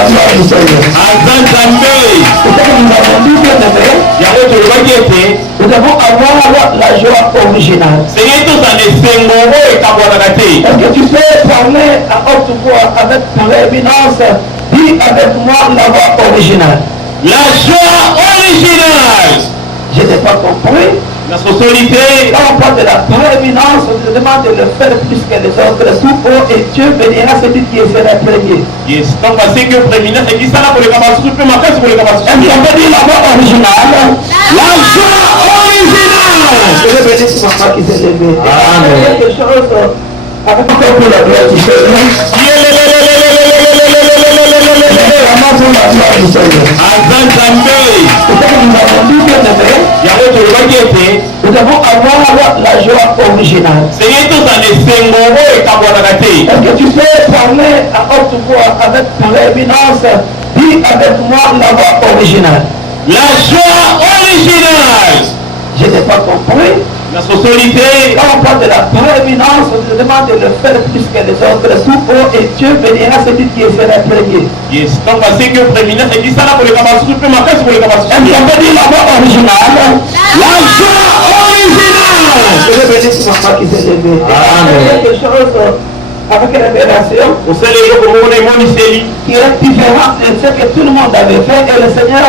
la gloire du Seigneur. C'est ce que nous avons dit, bien aimé. Nous devons avoir la joie originale. Est-ce que tu peux parler à haute voix avec prééminence? Dis avec moi la voix originale. La joie originale. Je n'ai pas compris. La société. Quand on parle de la prééminence, on te demande de le faire plus que les autres. Tout haut et Dieu bénira celui qui sera premier. Yes. Donc, c'est que prééminence, c'est qui ça là pour les capacités. Est-ce qu'on peut dire la voix originale? La joie originale. Je vais bénir ce matin qui s'est levé. Amen. Quelque chose avec pour la gloire du Seigneur. C'est ce que nous avons dit, bien aimé. Nous devons avoir la joie originale. Est-ce que tu peux parler à haute voix avec prééminence? Dis avec moi la voix originale. La joie originale. Je n'ai pas compris. La société. Quand on parle de la prééminence, on te demande de le faire plus que les autres. Tout haut et Dieu bénira celui qui sera premier. Yes. Donc, c'est que prééminence, c'est qui ça là pour les capacités. Est-ce qu'on peut dire la voix originale? La joie originale. Je vais bénir ce matin qui s'est levé. Amen. Quelque chose avec révélation qui est différent de ce que tout le monde avait fait, et le Seigneur,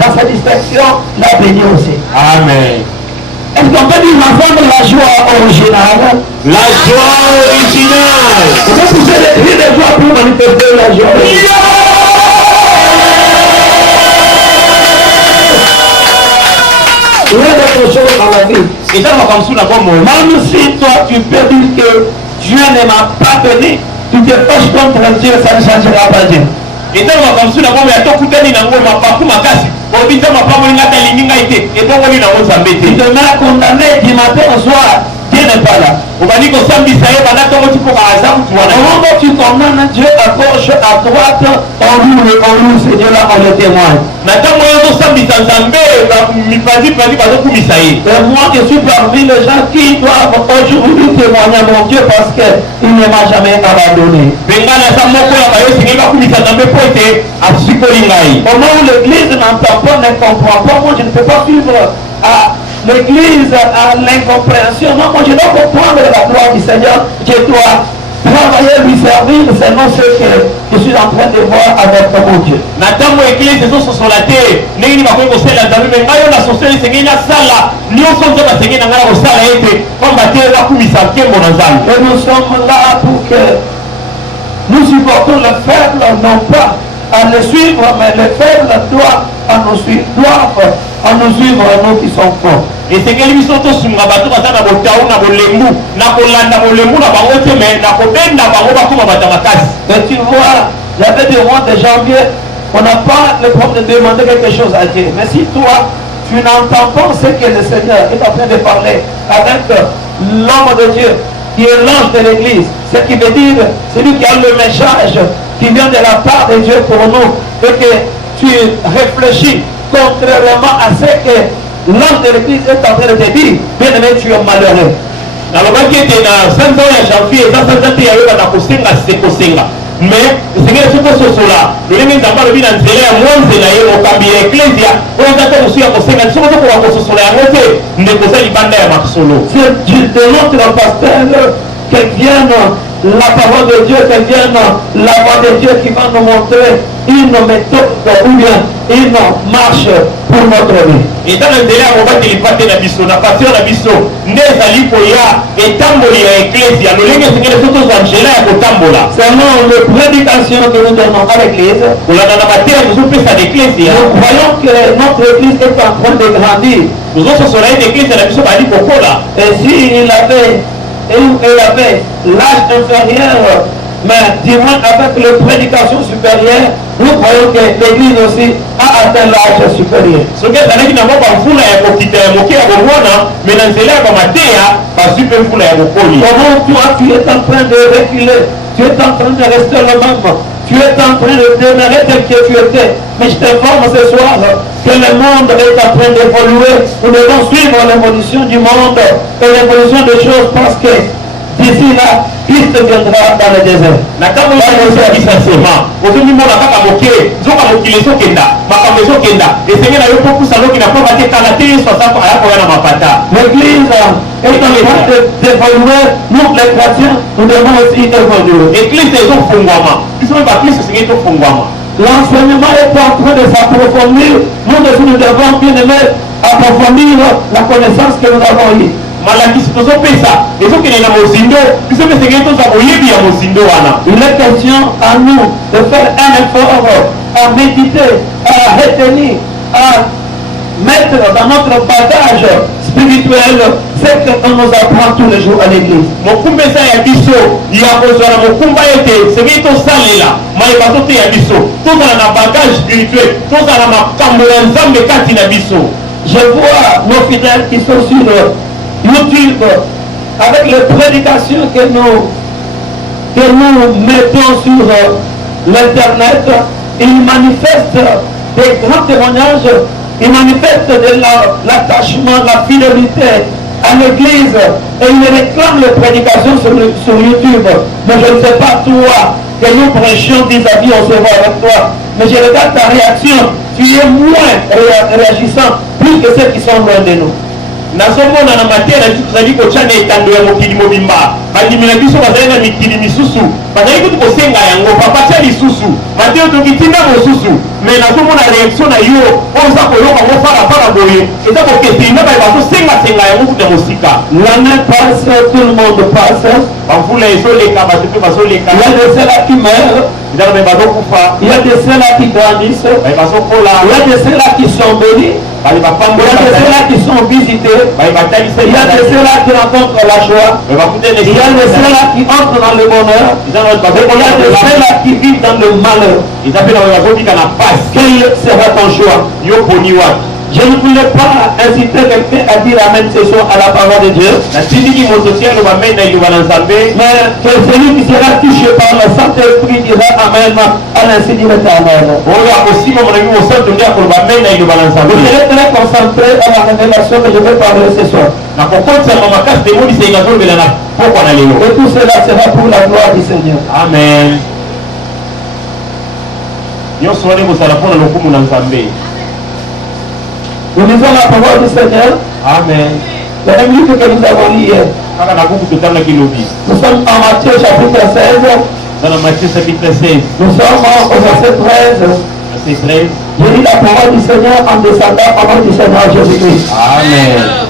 dans sa distinction, l'a béni aussi. Amen. Est-ce qu'on peut dire ensemble la joie originale? La joie originale. Vous pouvez pousser les cris de joie pour manifester la joie originale. Il y a d'autres choses dans la vie. Et dans comme sous la bonne mot. Même si toi tu peux dire que Dieu ne m'a pas béni, tu te fâches contre Dieu, ça ne changera pas Dieu. Et dans comme sous la bonne mot, il y a tout le monde qui m'a pas pu m'acasser. Tu demeures condamné du matin au soir. Dieu n'est pas là. Au moment où tu condamnes Dieu à gauche, à droite, on loue ce Dieu-là, on le témoigne. Et moi, je suis parmi les gens qui doivent aujourd'hui témoigner à mon Dieu parce qu'il ne m'a jamais abandonné. Au moment où l'église n'entend pas, ne comprend pas, moi je ne peux pas suivre à l'église, à l'incompréhension. Non, moi je dois comprendre la gloire du Seigneur. Je dois travailler, lui servir, c'est non ce que je suis en train de voir avec mon Dieu. Et nous sommes là pour que nous supportons le faible, non pas à le suivre, mais le faible doit à nous suivre, doivent à nous suivre, nous qui sommes forts. Et c'est que lui sont tous sur la bateau, na botaou, na bolembu, na kolanda bolembu, na bangote, mais na koben, na bangoba kuma batamakas. Mais tu vois, j'avais des mois de janvier, on n'a pas le problème de demander quelque chose à Dieu. Mais si toi, tu n'entends pas ce que le Seigneur est en train de parler avec l'homme de Dieu, qui est l'ange de l'église, ce qui veut dire, celui qui a le message qui vient de la part de Dieu pour nous, et que tu réfléchis contrairement à ce que l'ange de l'église est en train de te dire, bien aimé, tu es malheureux. Mais c'est que ce que ce soit là, le lien est d'abord le bilan de l'air, moi c'est là, au cabinet ecclésia, on a d'accord aussi à conseiller, mais ce qu'on va se soler à côté, ne poser les bandes à solo. C'est de notre pasteur que vienne la parole de Dieu, que vienne la voix de Dieu qui va nous montrer une méthode ou bien une marche pour notre vie. Et dans le délai, on va te l'épater la bisso, la passion la bisso, n'est ali koya et tamboli à ecclésia, le lien c'est que les autres angela et tambola. Selon les prédications que nous donnons à l'église, nous voyons que notre église est en train de grandir. Nous autres sur l'église de la bisso va dire pourquoi là. Et s'il avait l'âge inférieur, mais du moins avec les prédications supérieures, nous voyons que l'église aussi a atteint l'âge supérieur. Ce qui est dans l'église, comment toi tu es en train de reculer, tu es en train de rester le même, tu es en train de demeurer tel que tu étais. Mais je t'informe ce soir que le monde est en train d'évoluer. Nous devons suivre l'évolution du monde et l'évolution des choses parce que d'ici là, Christ viendra dans le désert. Natamo ya kosabisa sema. Ozoni mona kaka moke, zoka mokile sokenda, makambe sokenda. Esenge na yo pokusa loki na poka te kala te sosa ayako yana mapata. L'église est en train d'évoluer. Nous, les chrétiens, nous devons aussi évoluer. Église ezofungwama. Biso ba Kristo singe tofungwama. L'enseignement est en train de s'approfondir. Nous aussi, nous devons bien aimer approfondir la connaissance que nous avons eue. Malakisi tozopesa ezokende na mozindo biso mpe senge toza boyebi ya mozindo wana. Il est question à nous de faire un effort à méditer, à retenir, à mettre dans notre bagage spirituel ce qu'on nous apprend tous les jours à l'église. Mokumba eza ya biso ya kozwa na mokumba ete senge tosalela mayeba to te ya biso tozala na bagage spirituel tozala na makambo ya nzambe kati na biso. Je vois nos fidèles qui sont sur YouTube avec les prédications que nous mettons sur l'internet. Ils manifestent des grands témoignages, ils manifestent de l'attachement, la fidélité à l'église et ils réclament les prédications sur YouTube. Mais je ne sais pas toi que nous prêchions vis-à-vis, on se voit avec toi. Mais je regarde ta réaction, tu es moins réagissant plus que ceux qui sont loin de nous. Nazomona na matera biso tozali kotyana etando ya mokili mobimba bandimi na biso bazali na mikili misusu bazali kutu kosenga yango bapatia lisusu mateo tokitinda mosusu me nazomona réaction na yo oyo oza koyoka ngo farafara boye eza kokeseinga baye bazosengasenga yango kuta mosika. L'année passe, tout le monde passe. bamvula ezoleka bato mpe bazoleka. Il y a de ceux-là qui meurent. ezala me bazokufa. Il y a de ceux-là qui grandissent. baye bazokola. Il y a de ceux-là qui sont bénis. baye Il y a de bapambola. ceux-là qui sont visités. baye batalisa. Il y a de ceux-là qui rencontrent la joie. baye bakutene. Il y a de ceux-là qui entrent dans le bonheur. Et il y a de ceux-là qui vivent dans le malheur. eza mpe na baye bazobika na pasi. Quel sera ton choix? yo poni wapi? Je ne voulais pas inciter quelqu'un à dire amen ce soir à la parole de Dieu. na tindiki moto ti aloba mene na iloba na nzambe. Mais que celui qui sera touché par le Saint-Esprit dira amen à l'insu de l'Éternel. oyo akosima monaki mosantu nde akoloba mene na iloba na Je nzambe. serai très concentré à la révélation que je vais parler ce soir. na kokotisama makasi temodisa ingazolobela na pokwa na lelo. Et tout cela sera pour la gloire du Seigneur. amen. nyonso wana ekozala mpo na lokumu na nzambe. Nous lisons la parole du Seigneur. amen. Le même livre que nous avons lu hier. kaka na buku totangaki lobi Nous sommes en Matthieu chapitre 16. eza na Matthieu chapitre 16 Nous sommes au verset 13. verset 13. Je lis la parole du Seigneur en descendant au nom du Seigneur Jésus-Christ. amen.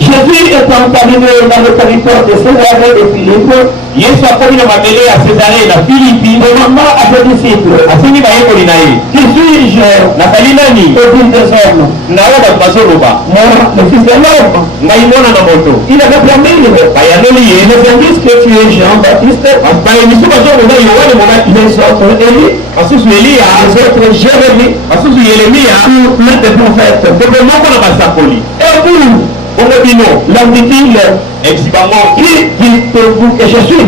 Jésus étant arrivé dans le territoire de Césarée de Philippe, yesu akomi na mabele ya Césarée na Filipi demanda à ses disciples, asengi bayekoli na ye qui suis-je? nazali nani Au fils des hommes. na oyo bato bazoloba Moi, le fils de l'homme. ngai mwana na moto. Il avait promis, bayanoli ye ils nous disent que tu es Jean-Baptiste, bayemisu bazoloba yohane mobati les autres Élie, basusu eliya les autres Jérémie, basusu yeremiya tous les prophètes. pepe moko na basakoli. Et vous, bongo bino l'homme dit-il, ebisi bango qui dites-vous que je suis?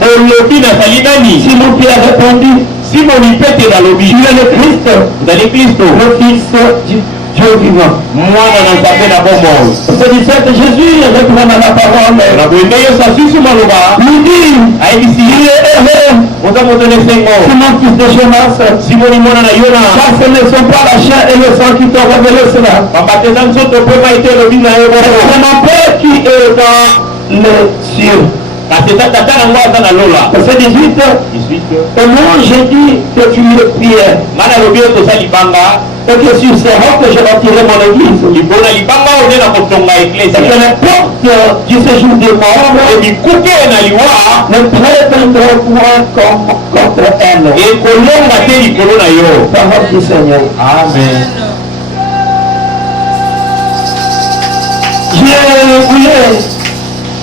olobi nazali nani? Simon Pierre répondit, simoni petero alobi tu es le Christ, ozali kristo le Fils du Dieu vivant. mwana na nzambe na bomoi. C'est dit que Jésus reprenant la parole, na boye nde yesu asusu maloba lui dit, ayebisi il ye est heureux, oza moto na esengo Simon fils de Jonas, simoni mwana na yona car ce ne sont pas la chair et le sang qui t'ont révélé cela. pamba te eza nzoto mpe maite elobi na ye C'est bongo mon Père qui est dans les cieux. kasi eza tata nango aza na lola. Verset 18, 18 et moi j'ai dit que tu es Pierre, nga nalobi yo toza libanga et que sur ces rocs je bâtirai mon église. libona libanga oyo nde na kotonga Et que eklesia les portes du séjour des morts ebikuke na liwa ne prétendront point contre elle. ekolonga te likolo na yo. Parole du Seigneur. amen. Je voulais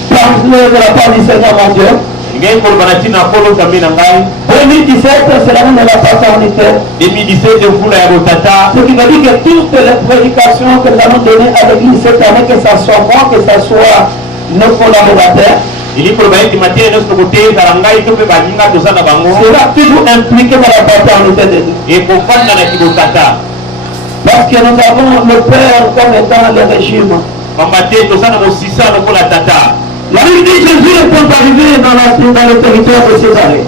parler de la part du Seigneur mon Dieu. ngai koloba na ntina nkolo nzambe na ngai 2017, c'est l'année de la paternité. 2017 mvula ya botata. Ce qui veut dire que toutes les prédications que nous allons donner à l'église cette année, que ce soit moi, que ce soit nos collaborateurs, ili koloba ete matene nyonso tokotezala ngai to mpe baninga toza na bango sera toujours impliqué dans la paternité de Dieu. ekofanda na kibotata. Parce que nous avons le Père comme étant le régime. pamba te toza na mosisa lokola tata. La Bible dit que Jésus est arrivé dans le territoire de Césarée.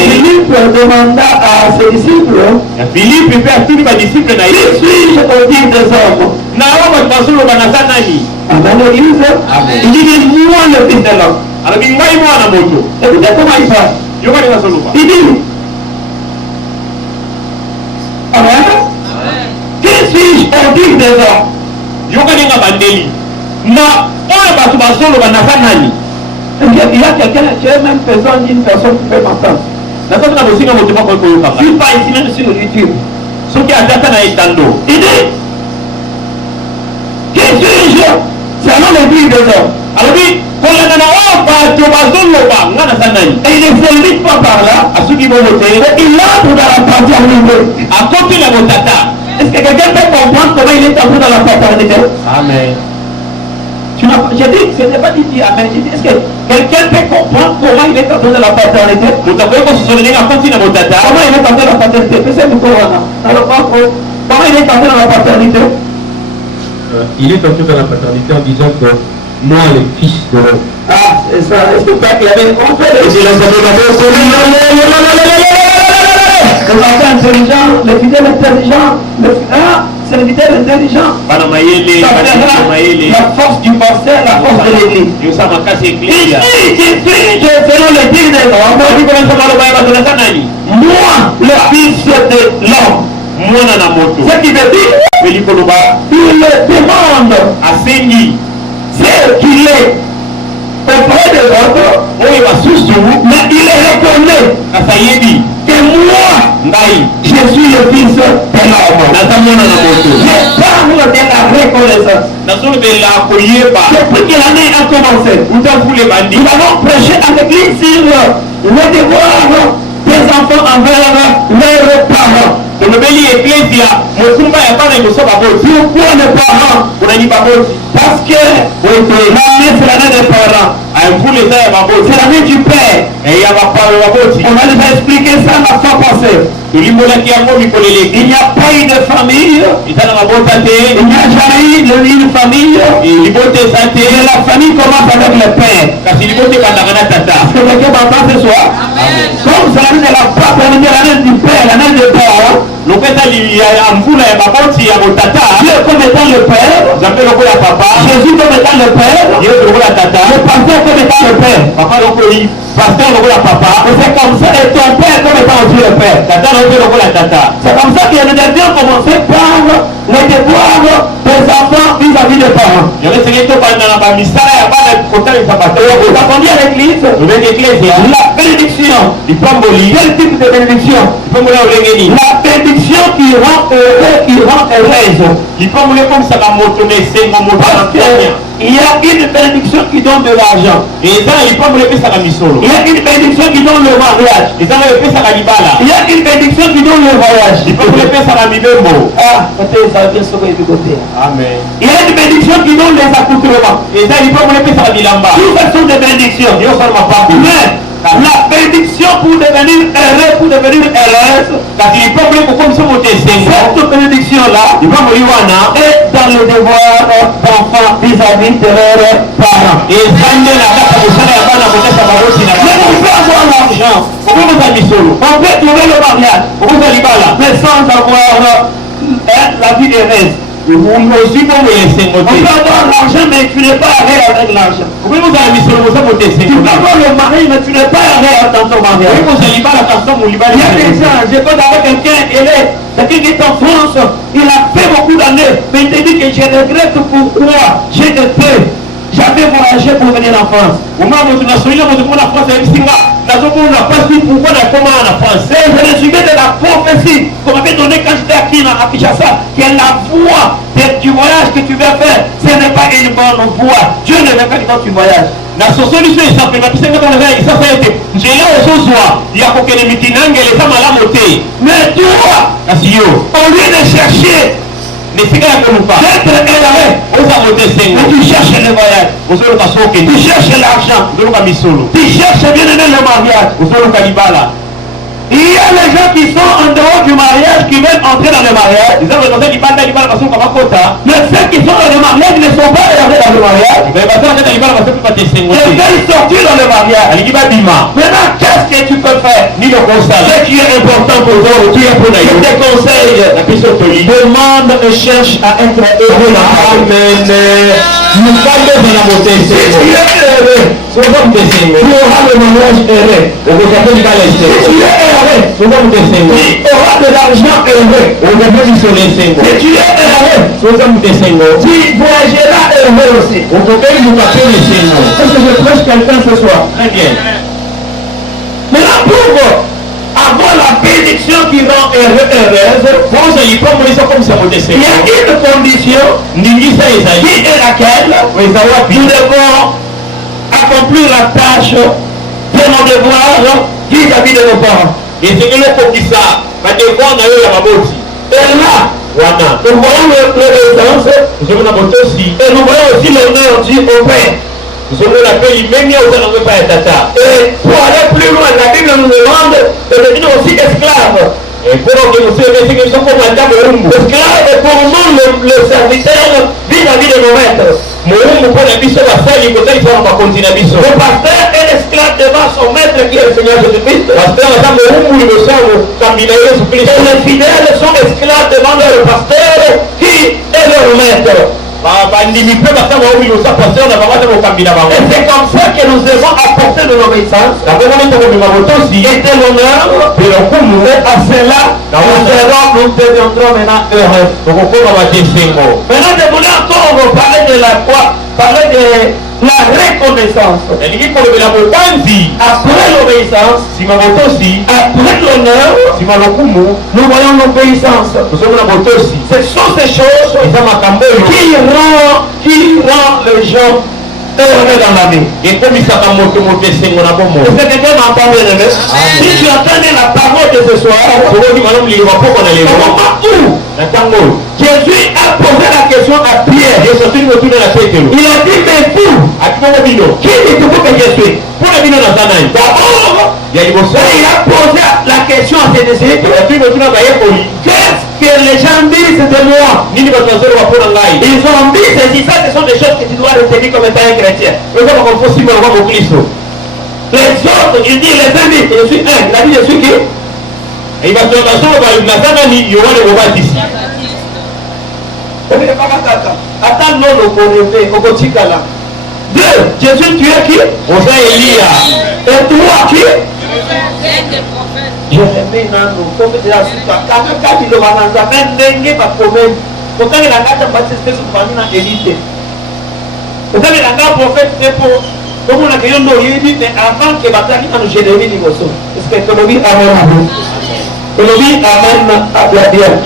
Philippe demanda à ses disciples, qui suis-je au dire des hommes? Amen, l'église. Il dit, moi le fils de l'homme. Écoutez comment il parle. Il dit, amen. Qui suis-je au dire des hommes? Il y a quelqu'un, tu es même une personne qui peut m'entendre. Si pas ici, même sur YouTube. Il dit, qui suis-je selon les dires des hommes? Et il ne s'invite pas par là. Et il entre dans la paternité. Est-ce que quelqu'un peut comprendre comment il est entré dans la paternité? Amen. J'ai dit, ce n'est pas dit amen. J'ai dit, est-ce que quelqu'un peut comprendre comment il est entré dans la paternité? Comment il est entré dans la paternité? Comment il est entré dans la paternité? Il est entré dans la paternité en disant que moi, le fils de l'homme. Ah, c'est ça. Est-ce que tu as clairé? On fait les intelligent, le fidèle intelligent, c'est le fidèle intelligent. La force du pasteur, la force de l'église. Ici, selon le dire des hommes, moi, le fils de l'homme. Ce qui veut dire, il le demande à Seigneur, c'est qu'il est auprès de l'autre, mais il est reconnu que moi, je suis le fils de l'homme. Je parle de la reconnaissance. Depuis que l'année a commencé, nous avons prêché à l'église sur le devoir des enfants envers leurs parents. Pourquoi les parents? Parce que l'année c'est l'année des parents. C'est l'année du père. On a déjà expliqué ça la fois passée. Il n'y a pas eu de famille. Il n'y a jamais eu une famille. Et la famille commence avec le père. Est-ce que quelqu'un m'entend ce soir? Comme c'est l'année de la paternité, l'année du père, l'année des parents. Dieu comme étant le père, Jésus comme étant le père, le pasteur comme étant le père. Et c'est comme ça, et ton père comme étant aussi le père. C'est comme ça que nous devions commencer par les devoirs des enfants vis-à-vis des parents. Vous attendez à l'église, la bénédiction. Quel type de bénédiction? La bénédiction qui rend heureux, qui rend heureuse. Il y a une bénédiction qui donne de l'argent. Il y a une bénédiction qui donne le mariage. Il y a une bénédiction qui donne le voyage. Amen. Il y a une bénédiction qui donne les accoutrements. Tout ça sont des bénédictions. Mais la bénédiction pour devenir heureux, pour devenir heureuse, cette bénédiction-là est dans le devoir d'enfants vis-à-vis de leurs parents. Mais on peut avoir l'argent, on peut trouver le mariage, mais sans avoir la vie heureuse. On peut avoir l'argent, mais tu n'es pas heureux avec l'argent. Tu peux avoir le mari, mais tu n'es pas heureux dans ton mariage. Il y a des gens, je parle avec quelqu'un qui est en France, il a fait beaucoup d'années, mais il te dit que je regrette pourquoi j'avais voyagé pour venir en France. Je me souviens de la prophétie qu'on m'avait donnée quand j'étais à Kinshasa, que la voie du voyage que tu vas faire, ce n'est pas une bonne voie. Dieu ne veut pas que tu voyages. Mais toi, au lieu de chercher d'être élevé, tu cherches le voyage, tu cherches l'argent, tu cherches bien aimer le mariage. Il y a les gens qui sont en dehors du mariage, qui veulent entrer dans le mariage. Mais ceux qui sont dans le mariage ne sont pas entrés dans le mariage. Ils veulent sortir dans le mariage. Maintenant, qu'est-ce que tu peux faire? Ce qui est important pour toi, je te conseille, demande et cherche à être heureux. Amen. Si tu es heureux, tu auras le mariage heureux. Si tu es heureux, tu auras de l'argent heureux. Si tu es heureux, tu voyageras heureux aussi. Est-ce que je prêche quelqu'un ce soir? Très bien. Maintenant, pour avoir la bénédiction qui rend heureuse, il y a une condition qui est laquelle nous devons accomplir la tâche de nos devoirs vis-à-vis de nos parents. Et là, nous voyons l'obéissance et nous voyons aussi l'honneur dû au Père. Et pour aller plus loin, la Bible nous demande de devenir aussi esclaves. Esclave est pour nous le serviteur vis-à-vis de nos maîtres. Le pasteur est l'esclave devant son maître qui est le Seigneur Jésus-Christ. Et les fidèles sont esclaves devant leur pasteur qui est leur maître. Et c'est comme ça que nous devons apporter de l'obéissance et de l'honneur. Et à cela, nous deviendrons maintenant heureux. Maintenant, je voulais encore vous parler de la foi, parler de la reconnaissance. Après l'obéissance, après l'honneur, nous voyons l'obéissance. Ce sont ces choses qui rend les gens heureux dans la vie. Est-ce que quelqu'un m'entend bien? Si tu entendais la parole de ce soir, au moment où Jésus a posé la question à Pierre, il a dit, mais vous, qui dites-vous que je suis? D'abord, il a posé la question à ses disciples, qu'est-ce que les gens disent de moi? Ils ont dit ceci, ça, ce sont des choses que tu dois retenir comme étant un chrétien. Les autres, il dit, les uns disent, je suis un. Il a dit, je suis qui? Attends, non, le deux, Jésus, tu es qui? Et toi qui? Jérémie nano, comme tu as su, quand il va dans la main, n'engue pas comme quand il a gâté baptisé sur famille en élite. Quand il a gâté prophète, c'est pour comme on a créé un noyau, mais avant que Bataki en Jérémie n'y soit. Est-ce que tu amen à vous? Tu amen à la Bible.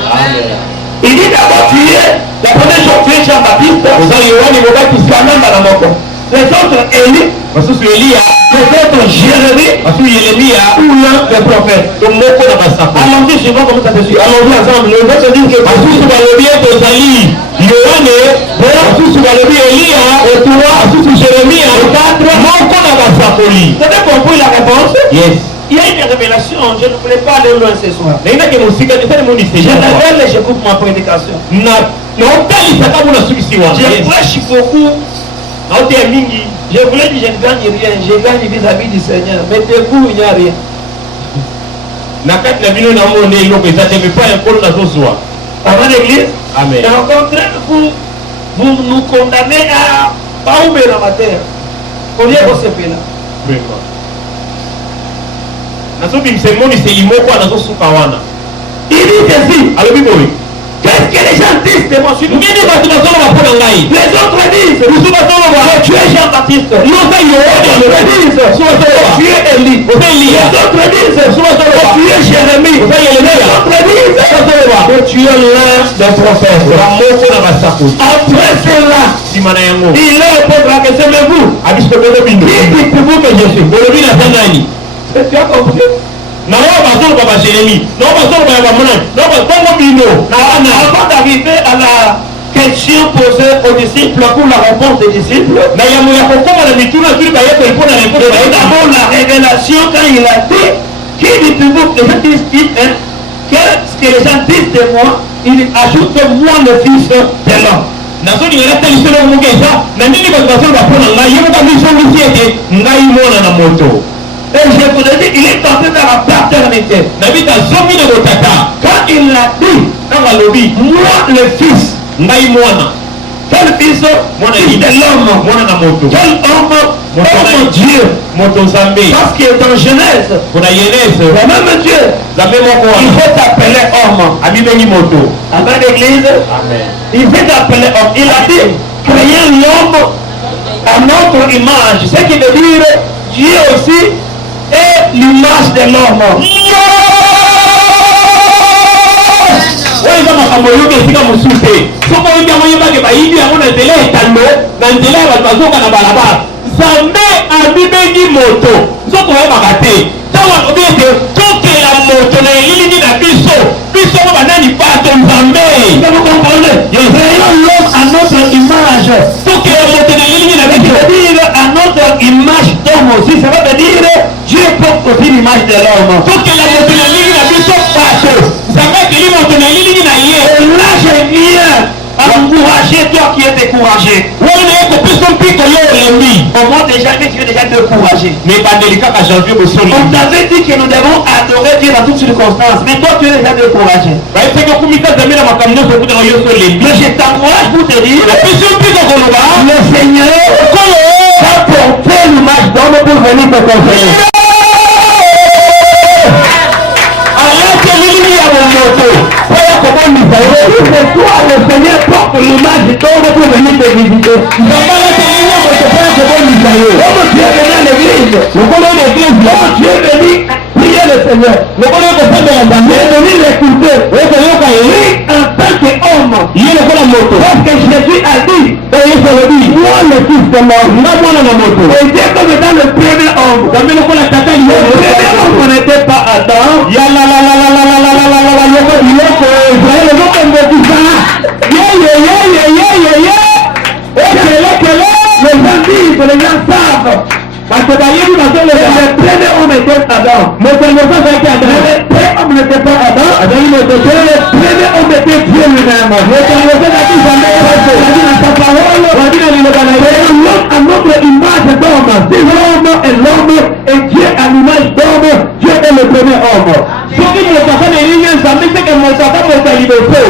Il dit d'abord tu es, la première chose tu es Jean-Baptiste, vous allez voir les mauvais qui sont même dans la mort. Les autres Élie, les autres Jérémie, ou l'un des prophètes. Allons-y suivant comment ça se suit. Allons-y ensemble. Les autres disent que vous avez compris la réponse? Yes. Il y a une révélation, je ne voulais pas aller loin ce soir. Je révèle et je coupe ma prédication. Je prêche beaucoup. Je voulais dire je ne gagne rien, je gagne vis-à-vis du Seigneur. Mais de vous, il n'y a rien. Avant l'église, Amen. et au contraire, vous nous condamnez à Baoumé dans ma terre. On y est au CP là. Il dit ceci. Qu'est-ce que les gens disent de moi? Les autres disent, tu es Jean-Baptiste. Les autres disent, tu es Élie. Les autres disent, tu es Jérémie. Les autres disent, que tu es l'un des prophètes. Après cela, il leur pose la question, mais vous, qui dites-vous que je suis? Tu as compris? Avant d'arriver à la question posée aux disciples pour la réponse des disciples, d'abord la révélation quand il a dit Qui dit toujours, les gens disent, que ce que les gens disent de moi, ils ajoutent moi le fils de l'homme. nazolingana talisolo mokeza na ndenge bato bazoloba mpona ngai ye moka misongisi ete ngai mwana na moto. Et je vous le dis, il est entré dans la paternité. David azongi na botata Quand il l'a dit, ntango alobi moi le fils, ngai mwana quel fils? Fils de l'homme. mwana na moto Quel homme? Homme Dieu. moto nzambe Parce que dans Genèse, mpona yenese le même Dieu, nzambe moko il wana faut appeler homme. abibengi moto. Avec l'église, il fait appeler homme. Il a dit, créer l'homme à notre image. Ce qui veut dire, Dieu aussi est l'image de l'homme. oyo eza makambo oyoki esika mosusu te soki oyoki yango oyebake bayibi yango na nzela etando na nzela ya bato bazoka na balabala nzambe abibengi moto nzoto oyebaka te ntango alobi ete tokela moto na elilingi na biso biso mo banani bato nzambe. Vous comprenez? Créons l'homme à notre image. tokela moto na elilingi na Ça biso veut dire à notre image d'homme aussi. Ça veut dire Dieu porte aussi l'image de l'homme. tokela moto na elilingi na biso bato nzambe akeli moto na elilingi na ye. Et là, je viens encourager toi qui es découragé. wana ye kopesa mpiko yo olembi Au mois de janvier, tu es déjà découragé. me bandeli kaka janvier bosoli On t'avait dit que nous devons adorer Dieu dans toutes circonstances. Mais toi, tu es déjà découragé. bayesaki okumisa nzambe na makambo nyonso okutaka nyonso olembi Mais je t'encourage pour te dire, apesi mpiko koloba le Seigneur kolo va porter l'image d'homme pour venir te consoler. alati elilini ya bomoto mpo ya kobondisa yo C'est toi, le Seigneur porte l'image d'homme pour venir te visiter. nzambe alati elilini ya moto mpo ya kobondisa yo Comme tu es venu à l'église, lokolo oyo eglise comme tu es venu prier le Seigneur, lokolo oyo kosambela tu nzambe es venu l'écouter. oyokoyoka ye Oui, en tant qu'homme. ye lokola moto Parce que Jésus a dit, yesu alobi moi le fils de l'homme. nga mwana na moto Et Dieu comme étant le premier homme. nzambe lokola tata Le premier homme n'était pas Adam. yalalalalalalalalalala biloko israele ezokembekisa yeyeyeyeyeye ekelekele Les gens disent, les gens savent. bato bayebi bazoleka Le premier homme était Adam. moto liboso azalaki Mais adamu le premier homme n'était pas Adam. azali moto te Le premier homme était Dieu lui-même. moto liboso ezalaki nzambe Il a dit dans sa parole, wabi na liloba na ye l'homme à notre image d'homme. Si l'homme est l'homme et Dieu à l'image d'homme, Dieu est le premier homme. soki moto aza na elingi ya nzambe seke moto aza moto ya liboso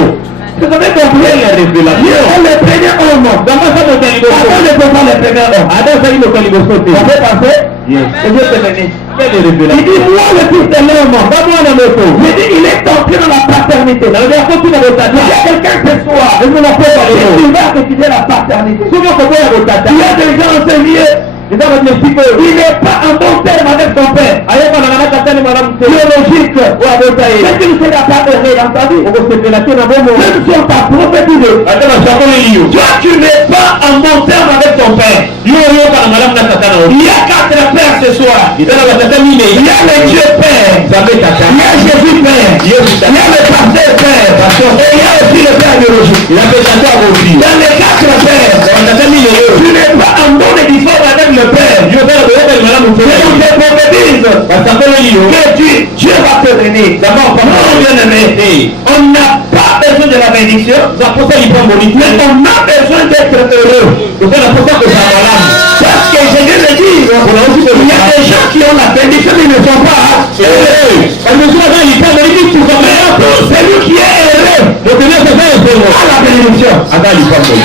Vous avez compris la révélation. Dieu est le premier homme. nzambe aza moto ya liboso Adam n'était pas le premier homme. ada azali moto ya liboso te Ça fait passer. Yes. Et Dieu te bénit. quelle Il révélation dit, moi le fils de l'homme. nga mwana moto Il dit, il est entré dans la paternité. Il y a quelqu'un ce soir. Et tu vas étudier la paternité. soki okoboya botata Il y a des gens enseignés. eza bato esika oyo Il n'est pas en bon terme avec son père. ayokanaka na tata ni malamu te Biologique. oyo abota ye Mais tu ne seras pas heureux dans ta vie. okosepela te na bomo Même si on t'a prophétisé. ate basakoleli yo Toi, tu n'es pas en bon terme avec ton père. yo oyokana malamu na tata na yo Il y a 4 pères ce soir. eza na batata Il minei y a le Dieu Père. nzambe tata Il y a Jésus Père. yesu Il y tata a le pasteur Père. Et il y a aussi le Père biologique. eza mpe tata akofi Dans les 4 pères, na batata minei oyo tu n'es pas en bonne édition avec le Père. yo eza na boyokani malamu te Mais on te prophétise basakoleli yo que Dieu va te bénir. D'abord, Non, bien aimé, on n'a pas besoin de la bénédiction, zaposa lipamboli te mais on a besoin d'être heureux. toza na posa kozala malamu Parce que je viens de dire, il y a des gens qui ont la bénédiction, mais ils ne sont pas heureux. bamesu baza na lipamboli bituka malamu Celui qui est heureux moto nyonso aza esengo a la bénédiction. aza lipamboli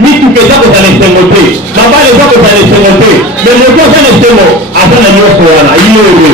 mituka eza kozala esengo te mabala eza kozala esengo te me moto aza na esengo aza na nyonso wana yewe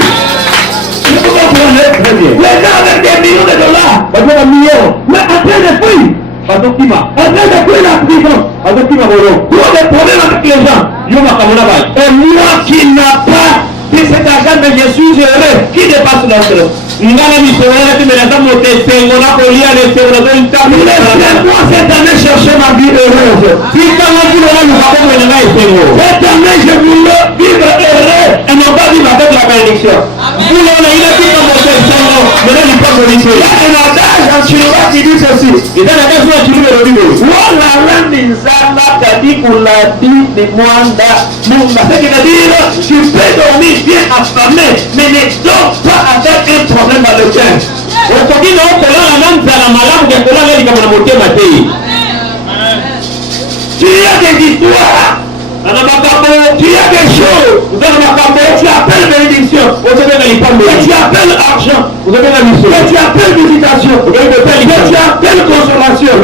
Vous comprenez? Très bien. Les gens avec des millions de dollars, baza na million mais en train de fuir, bazokima en train de fuir la prison, bazokima bolo pour des problèmes avec les gens. yo makambo na bato Et moi qui n'ai pas de cet argent, mais je suis heureux, qui dépasse l'autre? nga na misonga te me naza moto esengo nakolia na esengo nazoitambola Laissez-moi cette année chercher ma vie heureuse. tikanga kino naluka bomoi na ngai esengo Cette année, je voulais vivre heureux et non pas vivre avec la bénédiction. mbula na ina tika moto esengo mena lipamboli te Il y a un adage en dans Chiluba qui dit ceci. Et dans la maison de Chilou de l'Odibo. Voilà l'Anizala Kadi Kouladi de Mwanda. Ce qui veut dire, tu peux dormir bien affamé, mais ne dors pas avec un problème dans le cœur. Okoki na okolala na nzala malamu ke kolala likambo na motema te. Tu as des histoires. Tu as des choses. Tu appelles bénédiction. Tu appelles argent. Tu appelles visitation. Tu appelles consolation.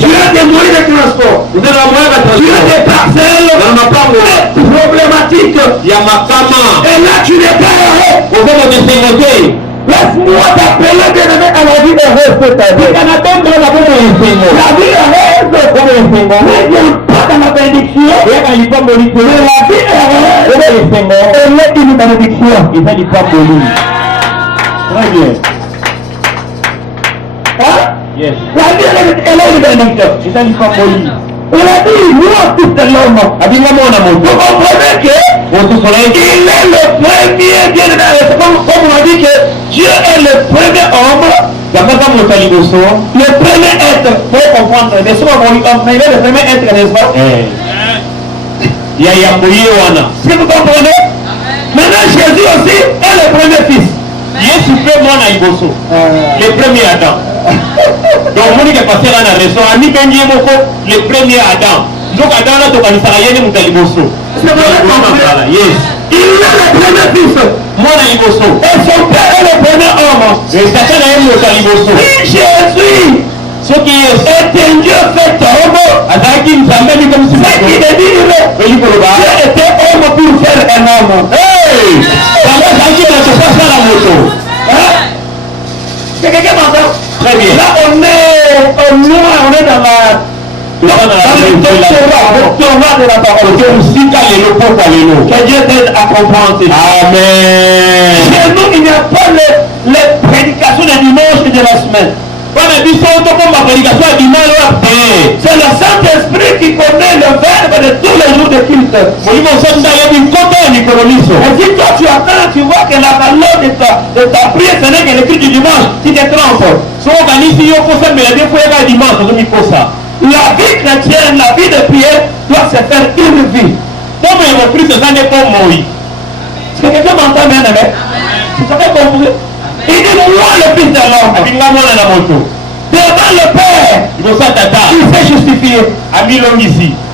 Tu as des moyens de transport. Tu as des parcelles problématiques. Et là tu n'es pas heureux. Laisse-moi t'appeler bien-aimé à la vie heureuse cette année. La vie heureuse ne vient pas dans la bénédiction. Mais la vie heureuse, elle est une bénédiction. Très bien. Hein? Yes. La vie elle est une bénédiction. On a dit, moi, tout est l'homme. Vous comprenez que il est le premier bien-aimé. Comme on a dit que Dieu est le premier homme. Le premier être, pour comprendre, mais il est le premier être, n'est-ce pas? Est-ce que vous comprenez? Maintenant, Jésus aussi est le premier fils. Yesu pe mwana liboso. Le premier Adam. Donc moni ke passer na raison ani bengi moko le premier Adam. Donc Adam na to kanisa yene muta liboso. C'est vrai. Yes. Il est le premier fils. Mwana liboso. Et son père est le premier homme. Et tata na yene muta liboso. Si Jésus est un Dieu fait homme, azaki nzambe ni comme si c'est qui veut dire Dieu était homme pour faire un homme. Hey! Azaki na to pasa la moto. C'est quelqu'un m'entend? Très bien. Là on est dans le doctorat de la parole. Que Dieu t'aide à comprendre. Amen. Chez nous, il n'y a pas les prédications des dimanches et de la semaine. C'est le Saint-Esprit qui connaît le verbe de tous les jours de culte. Et si toi tu attends, tu vois que la valeur de ta prière, ce n'est que le culte du dimanche, tu te trompes. La vie chrétienne, la vie de prière doit se faire une vie. Est-ce que quelqu'un m'entend bien, aimé? Tu savais compris? Il dit moi le fils de l'homme. Devant le Père, il s'est justifié.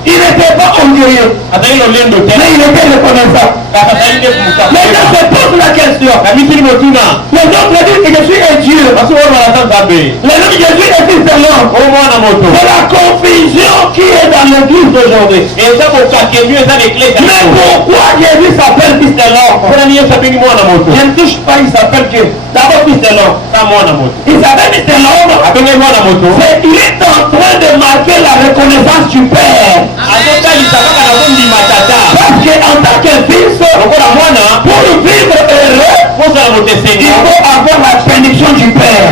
Il n'était pas orgueilleux, mais il était reconnaissant. Maintenant, je pose la question. Les autres disent que je suis un Dieu. Les autres disent que Jésus est fils de l'homme. C'est la confusion qui est dans l'église d'aujourd'hui. Mais pourquoi Jésus s'appelle fils de l'homme? Je ne touche pas, il s'appelle Dieu. D'abord fils de l'homme. Il s'appelle fils de l'homme. Il est en train de marquer la reconnaissance du Père. Parce qu'en tant que fils, pour vivre heureux, il faut avoir la bénédiction du Père.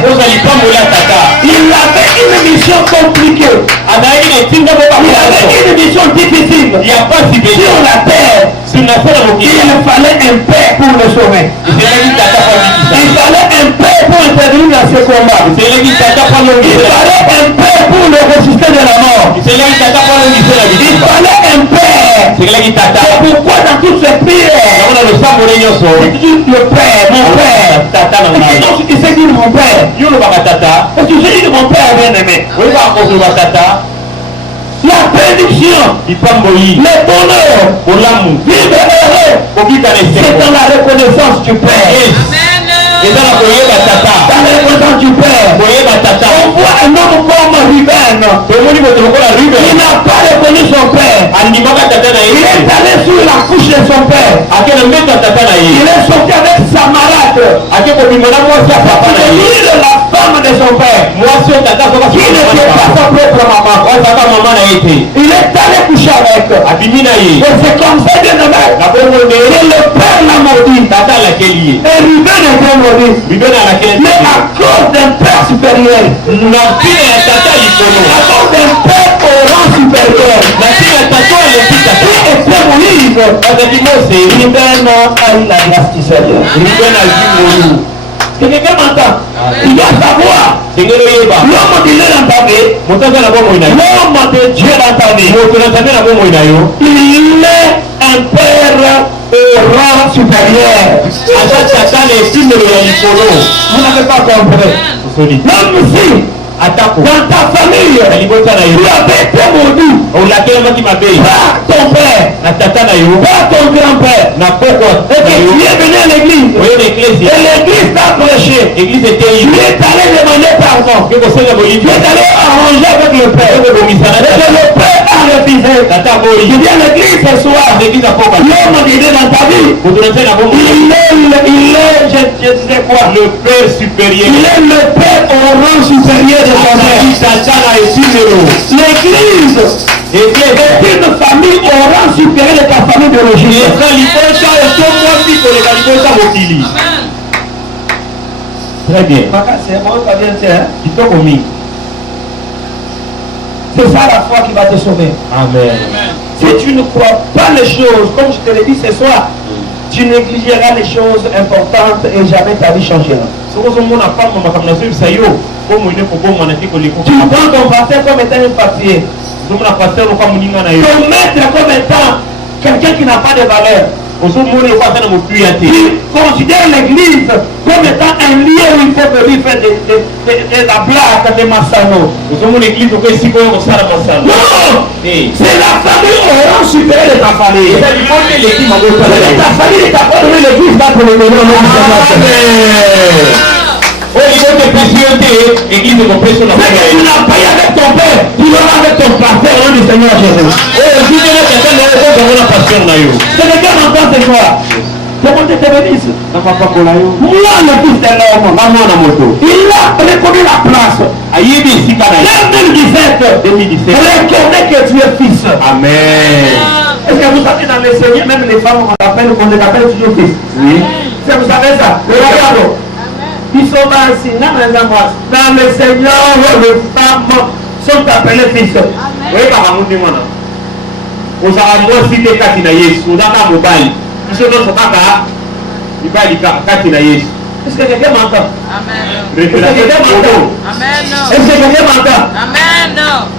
Il avait une mission compliquée. Il avait une mission difficile. Sur la terre, il fallait un Père pour le sauver. Il fallait un Père pour intervenir dans ce combat. Il fallait un Père pour le résister de la mort. Il fallait un Père. C'est pourquoi dans toutes ces prières, il dit le Père, mon Père. Il s'est dit mon Père. Et tu sais dire mon Père bien-aimé. La bénédiction, le bonheur, vivre heureux, c'est dans la reconnaissance du Père. Dans la reconnaissance du Père. On voit un homme comme Ruben. Il n'a pas reconnu son Père. Il est allé sur la couche de son Père. Il est sorti avec sa malade. Il est la femme de son Père. Qui n'était pas sa propre maman. Il est allé coucher avec. Et c'est comme ça que le Père l'a maudit. Et Ruben était maudit. Mais à cause d'un Père supérieur. À cause d'un Père au rang supérieur. Moïse. Ruben a eu la grâce du Seigneur. Que quelqu'un m'entend. Il doit savoir. L'homme de Dieu dans ta vie, l'homme de Dieu dans ta vie, il est un père au rang supérieur. Vous n'avez pas compris. Même si dans ta famille, tu avais été maudit par ton père, par ton grand-père, et que tu es venu à l'église, et l'église t'a prêché, tu es allé demander pardon, tu es allé arranger avec le père, et que le père a refusé. Je viens à l'église ce soir, l'homme qui est dans ta vie, il est, je disais quoi, le Père supérieur. Il est le Père au rang supérieur de ton père. L'église est une famille au rang supérieur de ta famille biologique. Très bien. C'est ça la foi qui va te sauver. Amen. Si tu ne crois pas les choses, comme je te l'ai dit ce soir, tu négligeras les choses importantes et jamais ta vie changera. Tu prends ton pasteur comme étant un papier. Ton maître comme étant quelqu'un qui n'a pas de valeur. Tu considères l'église comme étant un lieu où il faut venir faire de la blague, des massanos. Non, c'est la famille au rang supérieur de ta famille. C'est ta famille qui t'a pas donné l'église là pour le nom. Tu n'as pas avec ton père, tu l'auras avec ton pasteur au nom du Seigneur Jésus. C'est le gars d'entendre c'est quoi? Comment tu te bénisses? Moi, le fils de l'homme, il a reconnu la place. En 2017, reconnais que tu es fils. Amen. Est-ce que vous savez dans les Seigneurs, même les femmes, on les appelle toujours fils? Oui. Est-ce que vous savez ça? Regardez. Ils sont ainsi, dans le Seigneur, les femmes sont appelées fils. Oui, par amour du monde. Est-ce que quelqu'un m'entend? Amen. Est-ce que quelqu'un m'entend? Est-ce que quelqu'un m'entend? Amen.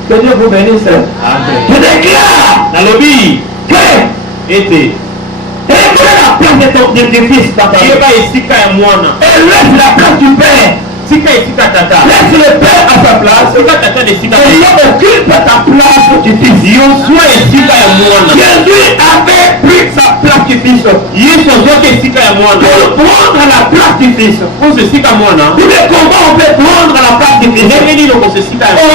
Que Dieu vous bénisse. Je déclare dans le vie que était la place de ton fils dans ta vie. Et laisse la place du père. Laisse le père à sa place. Et occupe ta place du fils. Jésus avait pris sa place du fils. Pour prendre la place du fils. Pour le comment on peut prendre la place du fils. On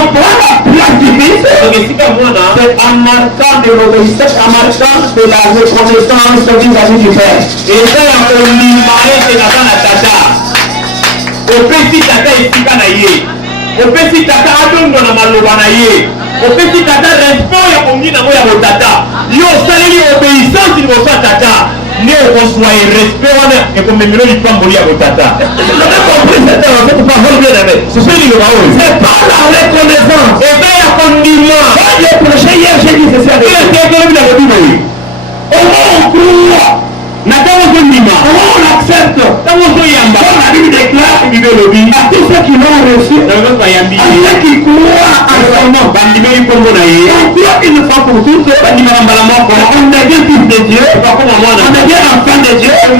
prend la place du fils. C'est en marquant de l'obéissance, en marquant de la reconnaissance vis-à-vis du père. opesi tata esika na ye, opesi tata adondo na maloba na ye, opesi tata respect ya kongi nango ya botata, yo osaleli obéissance liboso ya tata nde okozwa respect wana ekomemelo lipamboli ya botata. C'est pas la reconnaissance. Et bien la condiment. J'ai prêché hier, j'ai dit c'est ça. On croit. On accepte. Comme la Bible déclare, à tous ceux qui l'ont reçu, à ceux qui croient en son nom, on croit une fois pour toutes, on est bien fils de Dieu, on est bien enfant de Dieu, on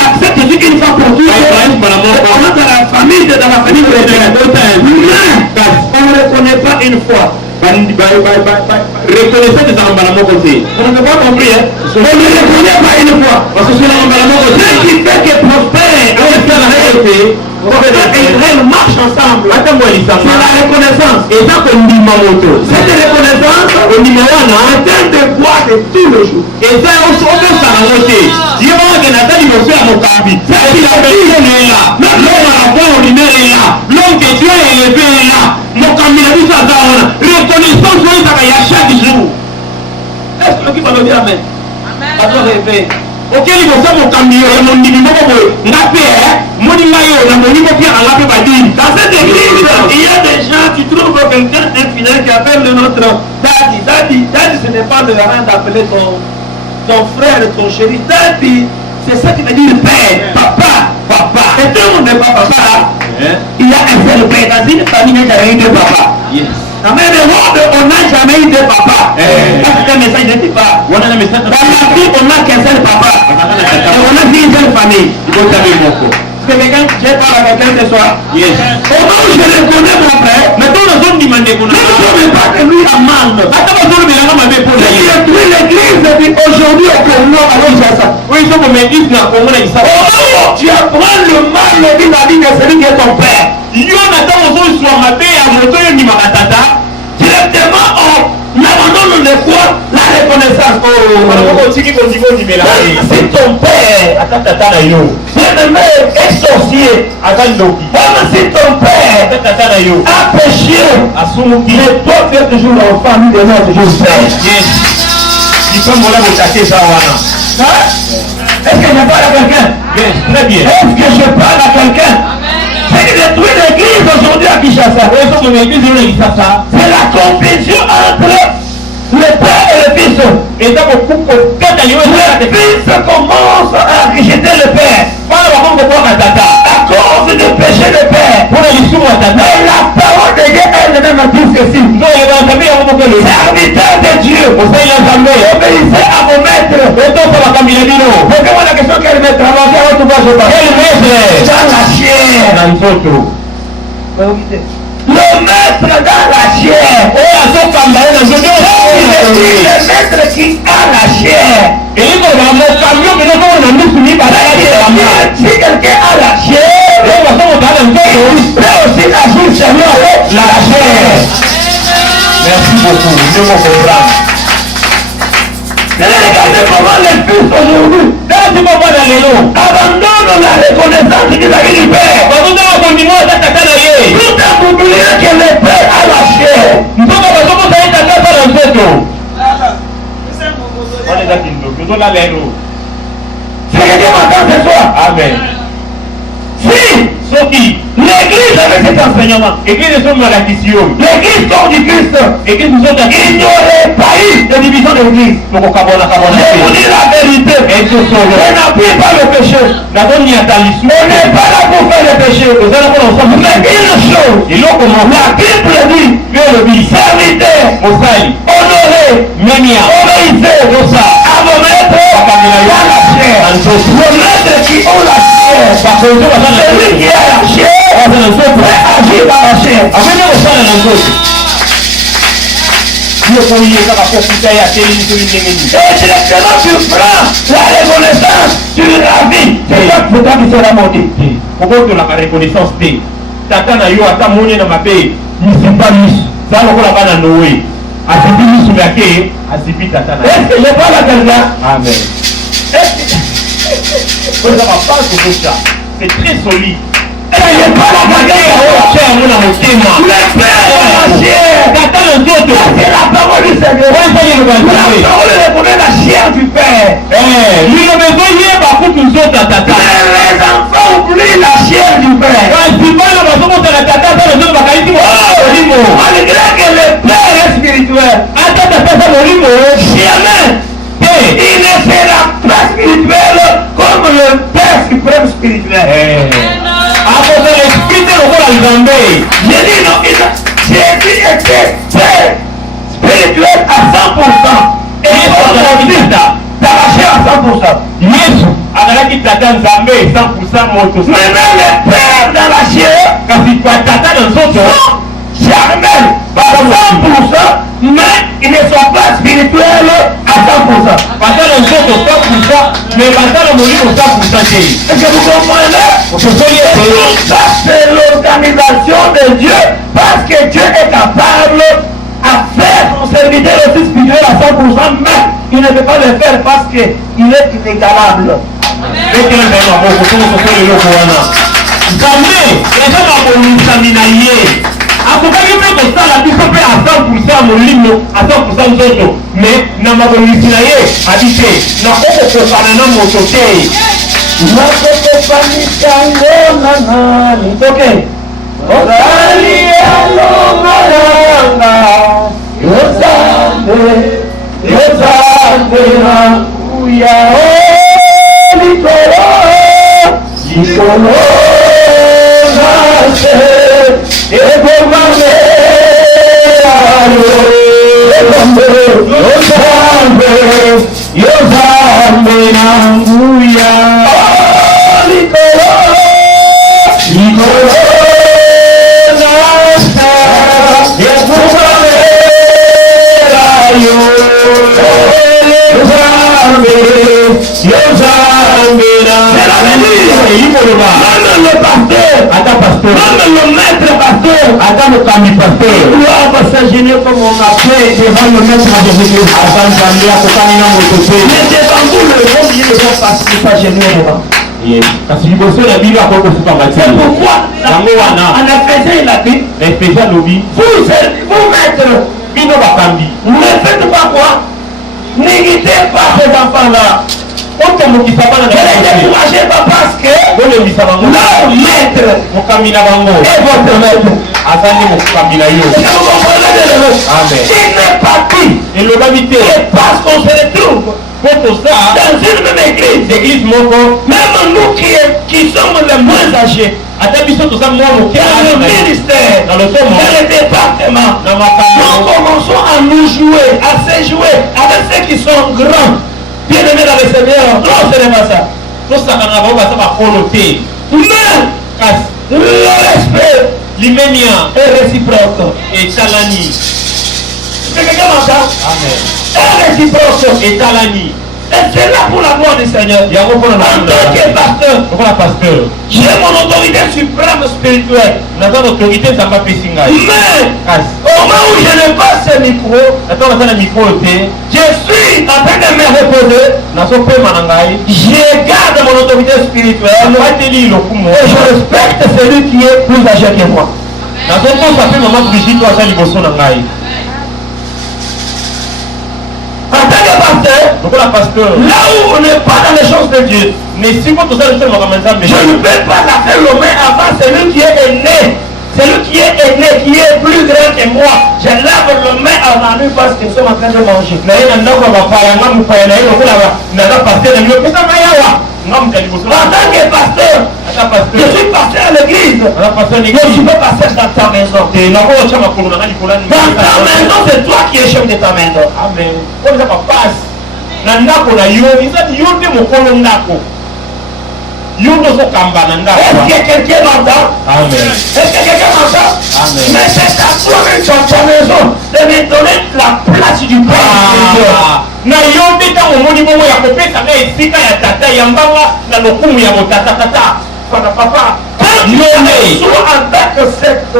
accepte Jésus une fois pour toutes, on est dans la famille de Dieu. Mais on ne reconnaît pas une fois. Reconnaissance des ambalamoko côté. On n'a pas compris, hein? On ne reconnaît pas une fois. Parce que c'est l'ambalamoko côté. Ce qui fait que prospère, Israël marche ensemble. C'est la reconnaissance. Et ça qu'on dit mamoto. Cette reconnaissance, on dit mawana, en termes de bois de tous les jours. Et ça aussi on peut s'arranger. Dieu va que Nathalie me fait à mon cabi. Ça il a personne est là. L'homme à la voix ordinaire est là. L'homme que Dieu a élevé est là. Mon cabi a dit ça dans reconnaissance oui ça va y a chaque jour. Est-ce que qui va me dire amen? Amen. Ok, il faut faire mon camion, mon niveau, n'a pas, mon niveau, mon niveau qui a la paix. Dans cette église, il y a des gens qui trouvent quelqu'un infidèle qui appelle le nôtre Daddy. Daddy, ce n'est pas le rang d'appeler ton frère, ton chéri. Daddy, c'est ça qui veut dire père, papa. papa. Et tout le monde n'est pas papa. Il y a un seul père. Dans une famille, il n'y a jamais eu de papa. Dans même le monde, on n'a jamais eu de papa. C'est un message de papa. Dans la vie, on n'a qu'un seul papa. Et on a vu une seule famille. Parce que quelqu'un, j'ai parlé à quelqu'un ce soir. Comment je le connais mon frère? Mais tout le monde demande qu'on a. Ne pas que lui a mal. J'ai l'église depuis aujourd'hui au Congo à Kinshasa. Oui, ils ont comme dit dans le Congo. Oh, tu apprends le mal de la vie de celui qui est ton père. Directement on abandonne le quoi? La reconnaissance. C'est ton père. Bien-aimé, est sorcier. C'est ton père a péché. Mais toi, tu es toujours l'enfant de notre Dieu. Il peut me l'attaquer ça. Est-ce que je parle à quelqu'un? Très bien. Est-ce que je parle à quelqu'un? C'est qui détruit l'église aujourd'hui à Kinshasa. C'est la compétition entre le père et le fils. Le fils commence à rejeter le père à cause du péché de père. Mais la parole de Dieu elle-même dit ceci. Serviteur de Dieu, obéissez à vos maîtres. Posez-moi la question, quel maître? Dans la chair. Le maître dans la chair. Le maître qui a la chair. Si quelqu'un a la chair, il peut aussi agir selon la chair. Merci beaucoup. Je vous comprends. Regardez comment les fils aujourd'hui abandonnent la reconnaissance vis-à-vis du Père. Tout a oublié que le Père a la chair. C'est quelqu'un m'entend ce soir. Amen. Si l'église avec cet enseignement, l'église comme du Christ, il n'y aurait pas eu de division de l'église. Je vous dis la vérité. On n'appuie pas le péché. On n'est pas là pour faire le péché. Mais une chose, la Bible dit, serviteur, honoré, obéissez à vos maîtres dans la chair. Vos maîtres qui ont la chair, celui qui a la chair, agit dans la chair. Et directement tu prends la reconnaissance sur la vie. C'est toi qui sera maudit. Pourquoi la reconnaissance t'es tata na yo ata moni na mabe misipa misu ça lokola bana Noé asibi misu yake asibi tata na. Est-ce que je parle à quelqu'un? Amen. Vous avez pas de ça. C'est très solide. Je parle à quelqu'un. Le Père est la chair. C'est la parole du Seigneur. La parole reconnaît la chair du Père. Les enfants oublient la chair du Père. Malgré que le Père est spirituel, jamais il ne sera pas spirituel comme le Père suprême spirituel. J'ai dit non, Jésus était Père spirituel à 100%. Et il est t'arracher à 100%. Yesu akalaki tata nzambe 100% moto. Maintenant le Père dans la chair, kasi kwa tata na nzoto charnel à 100%, mais ils ne sont pas spirituels à 100%. Bata na nzoto 100%, mais bata na molimo 100% te. Est-ce que vous comprenez? Ça c'est l'organisation de Dieu, parce que Dieu est capable à faire son serviteur aussi spirituel à 100%, mais il ne peut pas le faire parce qu'il est inégalable. Nzambe eza makomisami na ye akokaki mpe kosala biso mpe a 100% molimo a 100% nzoto me na makomisi na ye abi te nakokokokana na moto te nakokokanisa ngo na nani toke ozali elonga yanga yozambe na kuya likolo Même le maître pasteur, doit s'ingénier comme on a fait devant le maître de l'église. Mais devant vous, le monde, il ne va pas s'ingénier devant. C'est pourquoi en Éphésiens il a dit, vous maîtres, ne faites pas quoi? N'irritez pas ces enfants-là. Ne les découragez pas parce que leur maître est votre maître. Est-ce que vous comprenez de l'autre? Il n'est pas qui. Et parce qu'on se retrouve dans une même église, même nous qui sommes les moins âgés, dans le ministère, dans le département, nous commençons à nous jouer, à se jouer avec ceux qui sont grands. Bien aimé dans le Seigneur, non, ce n'est pas ça. Mais le respect est réciproque. Et Talani. Est-ce que quelqu'un m'entend? Amen. Est réciproque. Et Talani. Et c'est là pour la gloire du Seigneur. En tant que pasteur, j'ai mon autorité suprême spirituelle. Mais au moment où je n'ai pas ce micro, je suis en train de me reposer. Je garde mon autorité spirituelle. Et je respecte celui qui est plus âgé que moi. En tant que pasteur, là où on n'est pas dans les choses de Dieu, je ne peux pas la faire le main avant celui qui est né. Celui qui est aîné, qui est plus grand que moi, je lave le main avant lui parce qu'ils sont en train de manger. En tant que pasteur, je suis pasteur à l'église. Je ne suis pas pasteur dans ta maison. Dans ta maison, c'est toi qui es chef de ta maison. Amen. Est-ce que quelqu'un m'entend? Amen. Est-ce que quelqu'un m'entend? Amen. Mais c'est à toi-même dans ta maison de me donner la place du Père. Na yote tango moni bongo ya kopesa na esika ya tata ya mbanga na lokumu ya motata tata Papa, soit en tant que cette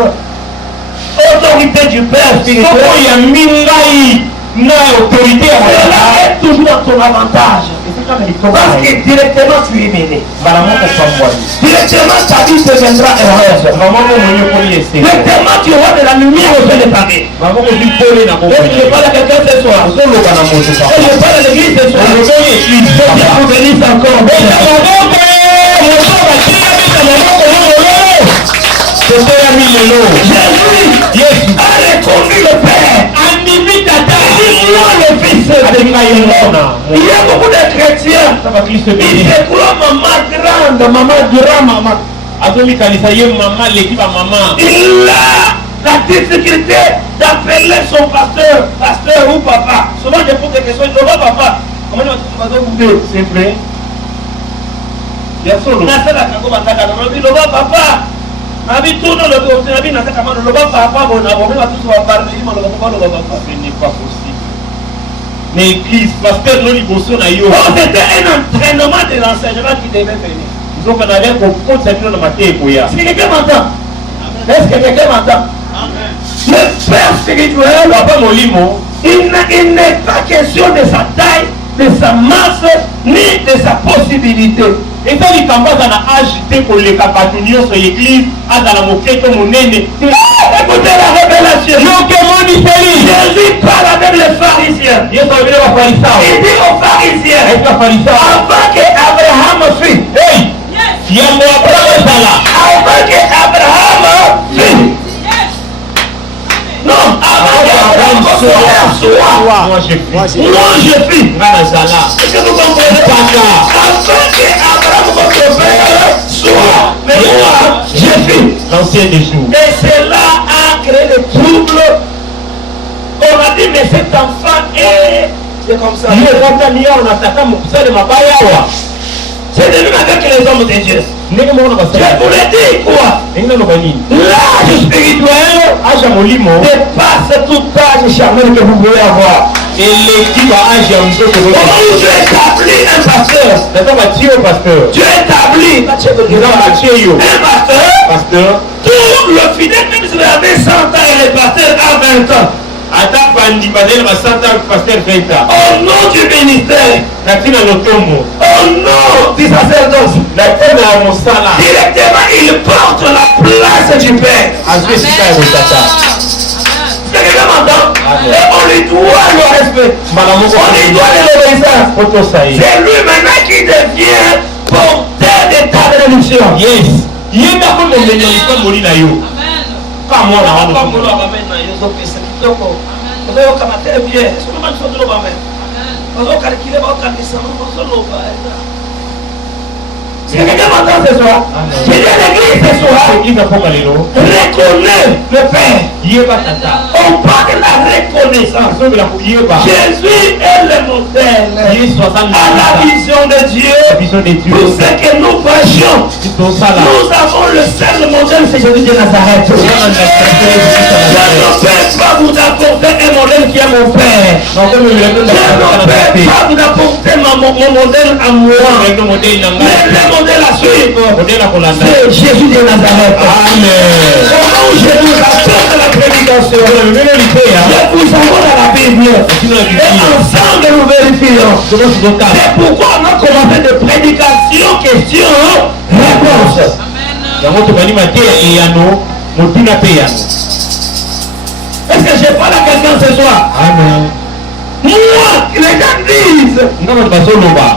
autorité du Père spirituel, soko ya mingai na autorité ya cela motata est toujours à ton avantage. Parce que directement tu es mené. Directement ta vie deviendra heureuse. Directement tu auras de la lumière au sein de ta vie. Est-ce que je parle à quelqu'un ce soir? Est-ce que je parle à l'église ce soir? Je vous bénisse encore. Jésus a reconnu le Père. Moi le Fils. Il y a beaucoup de chrétiens. Ils se croient maman grande, maman grand, maman. Il a la difficulté d'appeler son pasteur ou papa. Souvent je pose des questions, je dis papa. Comment tu vas c'est vrai? Papa. Nabi tout dans le Nabi n'a pas comment le papa bon on va tous parler ce n'est pas possible. Mais Christ pasteur non liboso na yo. C'était un entraînement de l'enseignement qui devait venir. Ils ont canadien pour continuer dans ma tête koya. Est-ce que quelqu'un m'entend? Est-ce que quelqu'un m'entend? Le Père spirituel, Papa Molimo, il n'est pas question de sa taille, de sa masse, ni de sa possibilité. et ça il kamba na âge te pour les capatunions sur l'église à dans la moquette monene. Écoutez la révélation. Jésus parle avec les pharisiens. Il dit aux pharisiens, avant que Abraham fût, avant que Abraham fût, non, avant que Abraham soit, Moi je moi je fus. Est-ce que vous comprenez? Avant que Abraham votre père soit, Mais moi, j'ai vu. L'ancien des jours. Et cela a créé des troubles. On a dit, mais cet enfant est... C'est comme ça. C'est de même avec les hommes de Dieu. Je voulais dire quoi? L'âge spirituel dépasse tout âge charnel que vous voulez avoir. Comment Dieu établit un pasteur? Dieu établit un pasteur. Tout le fidèle, même si vous avez 100 ans et le pasteur a 20 ans. Au nom du ministère, au nom du sacerdoce, directement il porte la place du Père. Quelqu'un m'entend? Et on lui doit le respect. On lui doit l'obéissance. C'est lui maintenant qui devient porteur d'état de réduction. Yes. Si quelqu'un m'entend ce soir, je dis à l'église ce soir, reconnais le Père. On parle de la reconnaissance. Jésus est le modèle à la vision de Dieu. Pour ce que nous prêchons, nous avons le seul modèle, c'est Jésus de Nazareth. Je ne peux pas vous apporter un modèle qui est mon Père. Je ne peux pas vous apporter mon modèle à moi. Mais le modèle à suivre, c'est Jésus de Nazareth. Amen. Comment je vous apporte la prédication? Je vous envoie dans la Bible. Et ensemble nous vérifions. C'est pourquoi on a commencé de prédication, question, réponse. Est-ce que je parle à quelqu'un ce soir? Amen. Moi, les gens disent de quoi?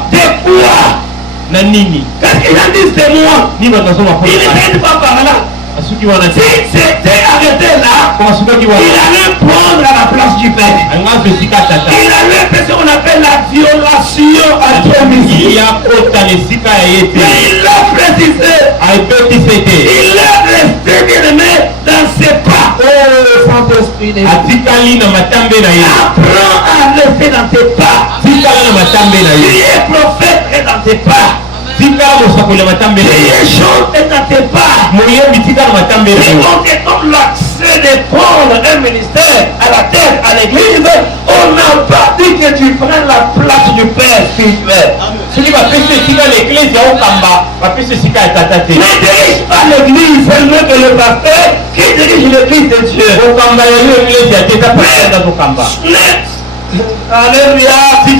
Qu'est-ce qu'ils en disent de moi? Ils ne viennent pas par là. Si c'était arrêté là, il allait prendre à la place du Père. Il allait faire ce qu'on appelle la violation atomique. Mais il l'a précisé. Il est resté bien aimé dans ses pas. Oh, Saint-Esprit. Apprends à rester dans tes pas. Tu es prophète et dans tes pas. Tu es chante et dans tes pas. Et on te donne l'accès de prendre un ministère à la tête, à l'église. On n'a pas dit que tu prennes la place du Père spirituel. Ne dirige pas l'église, c'est mieux que le pasteur qui dirige l'église de Dieu. Alléluia. Ne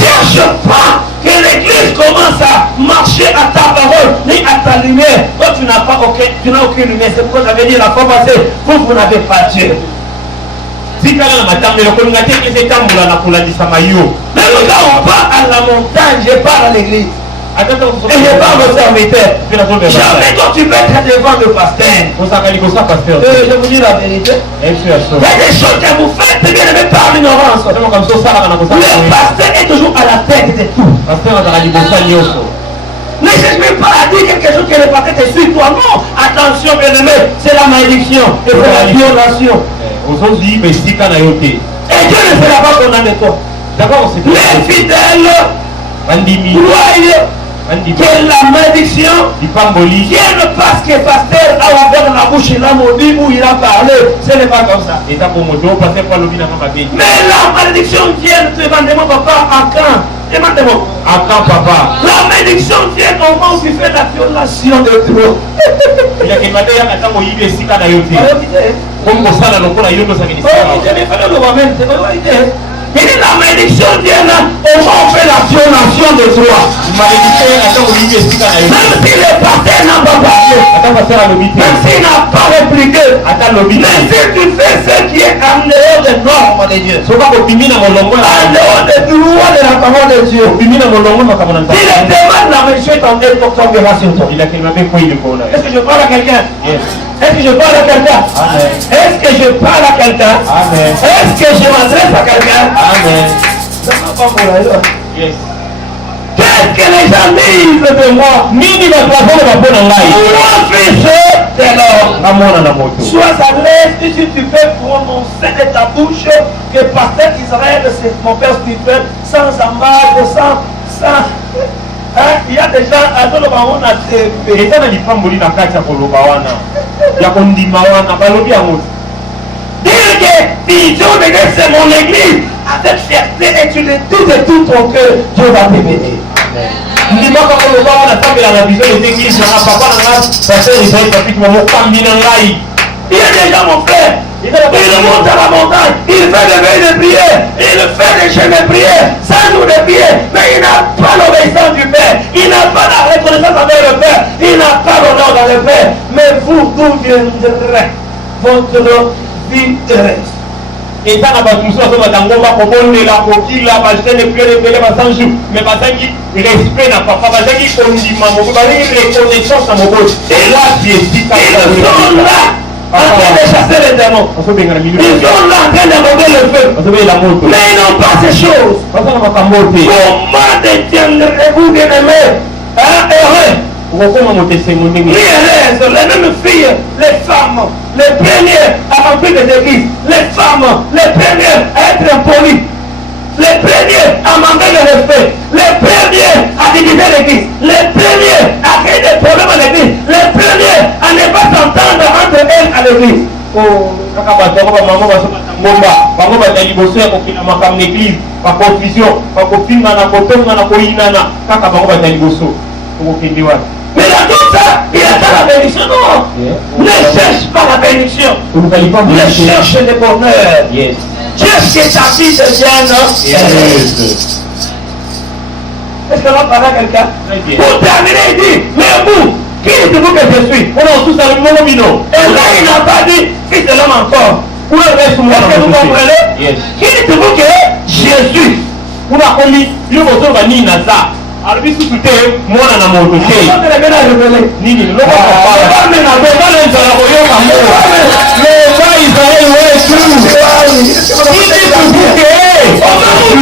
cherche pas que l'église commence à marcher à ta parole, ni à ta lumière. Toi, tu n'as aucune lumière. C'est pourquoi j'avais dit la fois passée, vous n'avez pas Dieu. Même quand on part à la montagne, je pars à l'église. Et je parle au serviteur. Jamais quand tu peux être devant le pasteur. Je vous dis la vérité. Il y a des choses que vous faites bien aimé par l'ignorance. Le pasteur est toujours à la tête de tout. Ne cherche même pas à dire quelque chose que le pasteur te suit toi. Non. Attention bien aimé, c'est la malédiction et c'est la violation. Et Dieu ne fera pas condamner toi. Les fidèles croient que la malédiction vienne parce que pasteur a ouvert la bouche, il a maudit ou il a parlé. Ce n'est pas comme ça. Mais la malédiction vient, demandez-moi papa, à quand? Demandez-moi. À quand papa? La malédiction vient au moment où tu fais la violation de Dieu. Il dit la malédiction vient au moment où on fait la violation de toi. Même si le pasteur n'a pas parlé, même s'il n'a pas répliqué, mais si tu fais ce qui est en dehors des normes de Dieu, en dehors des lois de la parole de Dieu, si le demande la malédiction tombera sur toi. Est-ce que je parle à quelqu'un? Est-ce que je parle à quelqu'un? Est-ce que je parle à quelqu'un? Est-ce que je m'adresse à quelqu'un? Amen. Quel que les gens disent de moi? Nini batwazolo bapona ngai? Moi, fils de l'homme. Ngamona na moto. Sois à l'aise si tu peux prononcer de ta bouche que pasteur Israël, c'est mon père spirituel, sans ambages, sans... Hein? Il y a des gens à tout le monde à TV. Eza na lipamboli na kati ya koloba wana. Ya kondima wana balobi yango. Dire que Dieu c'est mon église avec fierté et tu le dis de tout ton cœur, Dieu va te bénir. Ndimaka koloba wana sabela na vision des églises na papa na nga pasteur Israël kapiti mo kambi na ngai. Il y a des gens, mon frère, il monte à la montagne, il fait des veilles de prière, il fait des chaînes de prière, 100 jours de prière, mais il n'a pas l'obéissance du Père, il n'a pas la reconnaissance avec le Père, il n'a pas l'honneur dans le Père. Mais vous, d'où viendrez votre vie heureuse? Eza na bato mosusu bazobata ngomba kobondela kokila bajene priere ebele basanju mais bazangi respect na papa bazangi kondima moko bazangi reconnaissance na moboti wapi esika Ils sont là en train de chasser les démons. Ils sont là en train de monter le feu. Mais ils n'ont pas ces choses. Comment deviendrez-vous bien-aimés? Heureux. Ni heureuse, les mêmes filles, les femmes, les premières à remplir des églises, les femmes, les premières à être impolies, les premiers à manquer de respect, les premiers à diviser l'église, les premiers à créer des problèmes à l'église, les premiers à ne pas s'entendre entre elles à l'église. Oh, kaka bato ko maman basomata ngomba bango batali boso ya kokila makambo église ba confusion ba kopinga na kotonga na koyinana kaka bango batali boso kokende wapi? Mais dans tout ça, il y a pas la bénédiction, non. Ne cherche pas la bénédiction. Ne cherche le bonheur. Cherche que ta vie devienne heureuse. Est-ce que l'on parle à quelqu'un? Pour terminer, il dit, mais vous, qui dites-vous que je suis? On a tous un moment mino. Et là, il n'a pas dit, fils de l'homme encore. Est-ce que vous comprenez? Qui dites-vous que je suis? Vous m'appelez, il faut que vous nina ça. Alors, si tu t'es, moi, on a mon côté. Nini, le roi a pas mena, le roi est dans la royaume à moi. Le roi Israël, ouais, tout. Qui dit que vous t'es?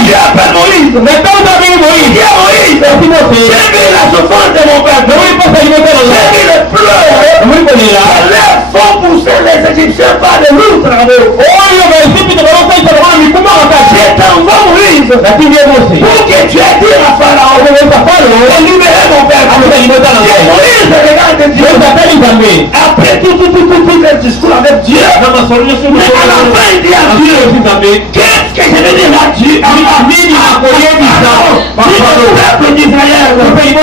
Dieu appelle Moïse. Mais quand vous avez Moïse, Dieu Moïse. J'ai vu la souffrance de mon père. mais oui, pas ça, il va faire J'ai vu le pleurs. oui, on est là. Les font pousser les Égyptiens par de lourds travaux. Oh, il va essayer de faire ça, il va faire mais comment on va Je faire? t'envoie Moïse La fille est aussi. pour que tu aies dit à Pharaon de libérer mon père. Il va faire Et Moïse regarde Dieu. Après tout le discours avec Dieu, mais à la fin il dit à Dieu, qu'est-ce que je vais dire à Dieu? Peuple d'Israël, quel est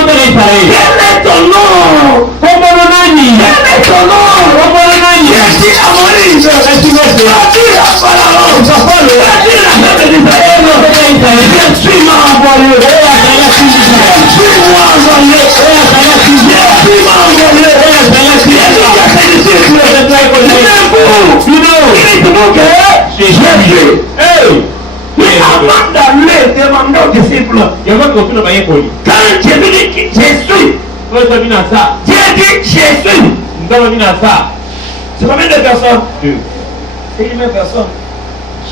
ton nom? Quel est ton nom? J'ai dit à Moïse, j'ai dit à Pharaon, j'ai dit à la peuple d'Israël, je suis envoyé. Je suis moi envoyé. Je suis envoyé. Je suis. Mais avant d'aller demander aux disciples, quand Jésus dit je suis, Dieu dit je suis. C'est combien de personnes? C'est une même personne.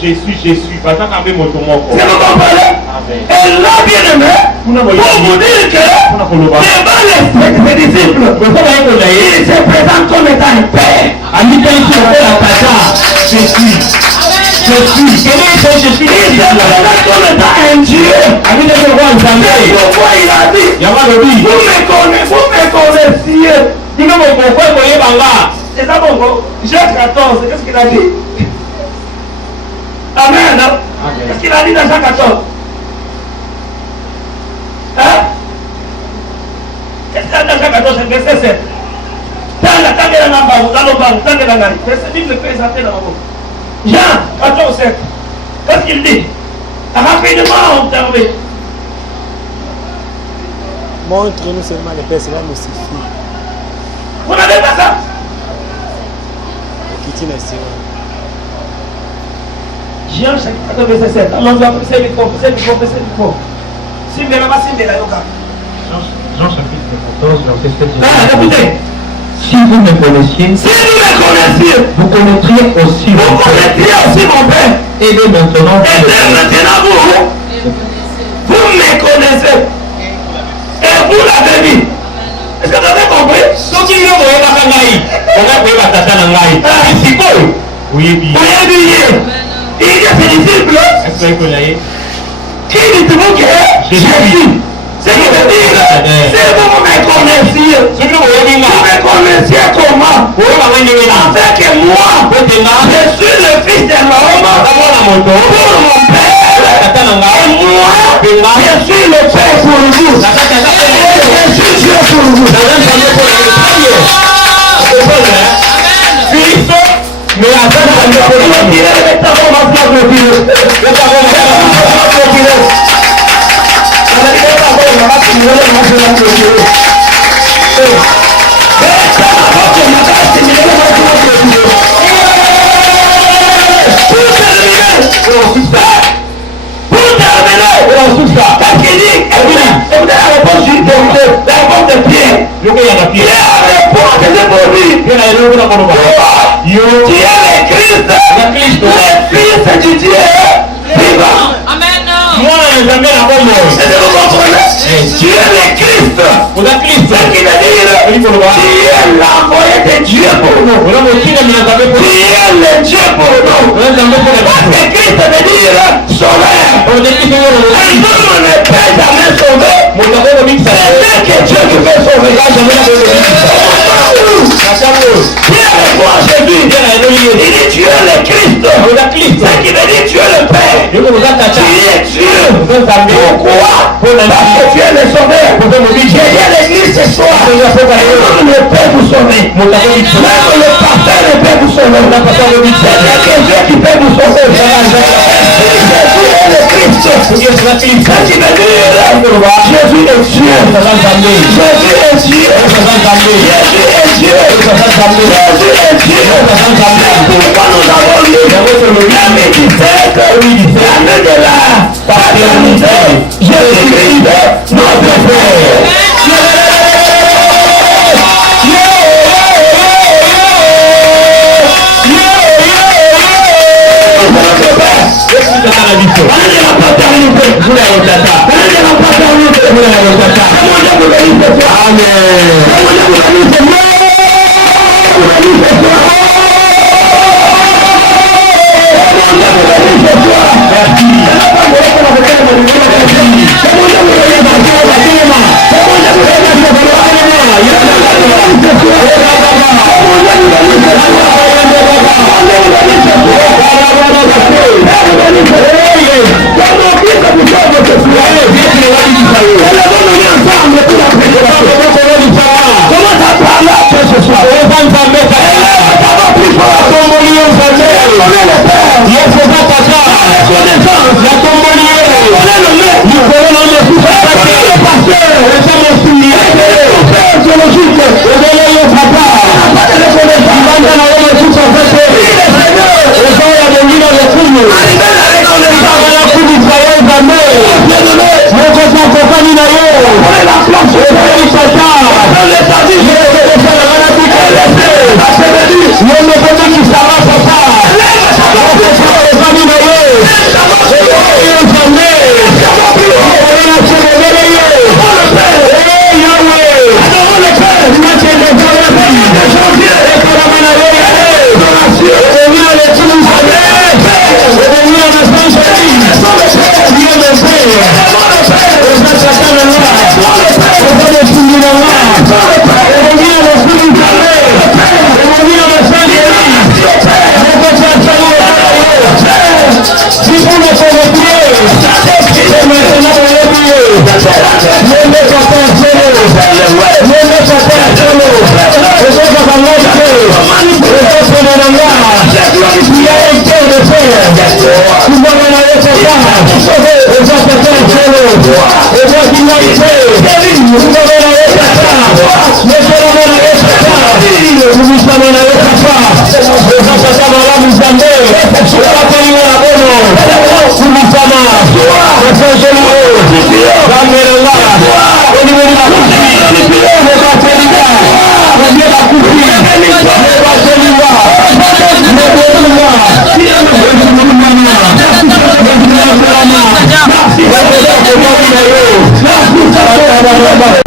Je suis. Pas ça quand même mon tomo. C'est vous comprenez? Et là, bien aimé, pour vous dire que devant les disciples, il se présente comme étant un père. Je suis. Quel est je suis? Il se présente comme étant un Dieu. C'est pourquoi il a dit, vous me connaissiez. C'est ça bon, Jacques 14, qu'est-ce qu'il a dit? Amen. Qu'est-ce qu'il a dit dans Jacques 14? Hein? Qu'est-ce qu'il a dit dans Jacques 14, verset 7? Jean 14, 7. Qu'est-ce qu'il dit? Rapidement, on termine. Montre-nous seulement les pères, cela nous suffit. Vous n'avez pas ça? Jean 14, verset 7. Allons-y, c'est du faux. Si vous pas si la yoga. Jean chapitre 14, verset 7. Écoutez. Si vous me connaissiez, vous connaîtriez aussi mon Père. Et dès maintenant, vous me connaissez. Et avez vu? Est-ce que vous avez compris? soki yo boyebaka ngai ongai koyeba tata na ngai sikoyo oyebi oyebi ye il dit à ses disciples qui dites-vous que Jésus? C'est ce qui veut dire si vous me connaissiez vous me connaissiez comment? Avec moi je suis le fils de l'homme pour mon père et moi je suis le père pour vous je suis Dieu pour vous. Mais Tu es le Christ, le Fils du Dieu vivant. Amen. Tu es le Christ. Ce qui veut dire tu es l'envoyé de Dieu pour nous. Tu es le Dieu pour nous. Parce que Christ veut dire sauveur. Un homme ne peut jamais sauver. C'est que Dieu qui veut sauver. Dieu avec moi Jésus. Il dit tu es le Christ. Ce qui veut dire tu es le Père. Tu es Dieu. Pourquoi? Parce que tu es le sauveur. J'ai dit à l'église ce soir. Même le Père vous sauver. Même le pasteur ne peut vous sauver. C'est que Dieu qui peut vous sauver. Jésus est le Christ. Ce qui veut dire Jésus est Dieu. Jésus est Dieu. Jésus est Dieu. Jésus est Dieu. Pourquoi nous avons lu la médicette, l'année de la paternité, Jésus-Christ, notre Père.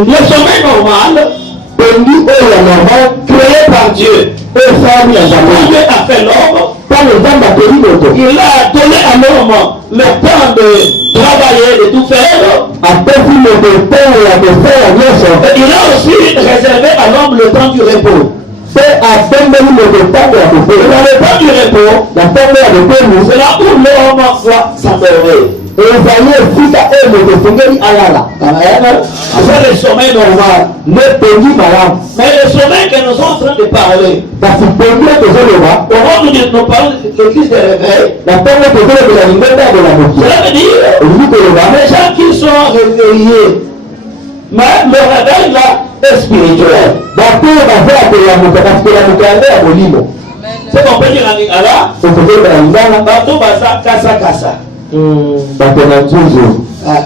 Le sommet normalement créé par Dieu. Dieu a fait l'homme. Il a donné à l'homme le temps de travailler, de tout faire. Et il a aussi réservé à l'homme le temps du repos. Dans le temps du repos, c'est là où l'homme doit s'endormir. C'est le sommeil normal. Mais le sommeil que nous sommes en train de parler, nous parlons de l'église de réveil. Cela veut dire les gens qui sont réveillés, mais le réveil là est spirituel. C'est qu'on peut dire en lingala, bateau baza kasa kasa.